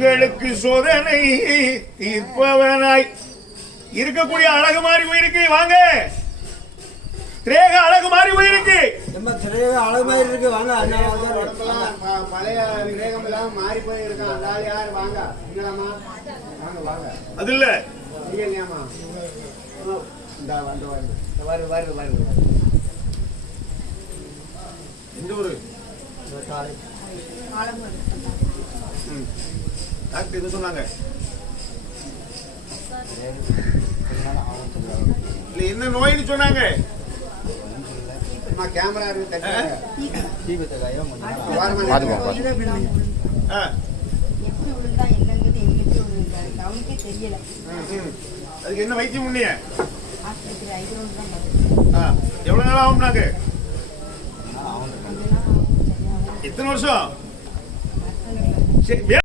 எங்களுக்கு சோதனை தீர்ப்பவனாய் இருக்கக்கூடிய அழகு மாறி போயிருக்கு. வாங்க, திரேக அழகு மாறி போயிருக்கு. அழகு மாதிரி இருக்கு. வாங்க, பழைய விவேகம் எல்லாம் மாறி போயிருக்கான். அதாவது யாரு வாங்க வாங்க வாங்க. அது இல்ல இல்லையாமா இந்த வந்து வருது வருது வருது. எந்த ஊரு? டாக்டர் என்ன சொன்னாங்க? இல்ல என்ன நோய்னு சொன்னாங்க? கேமரா இருக்கு. அதுக்கு என்ன வைத்தியம் பண்ணிய? எவ்வளவு நாள் ஆகும்னாங்க? எத்தனை வருஷம்?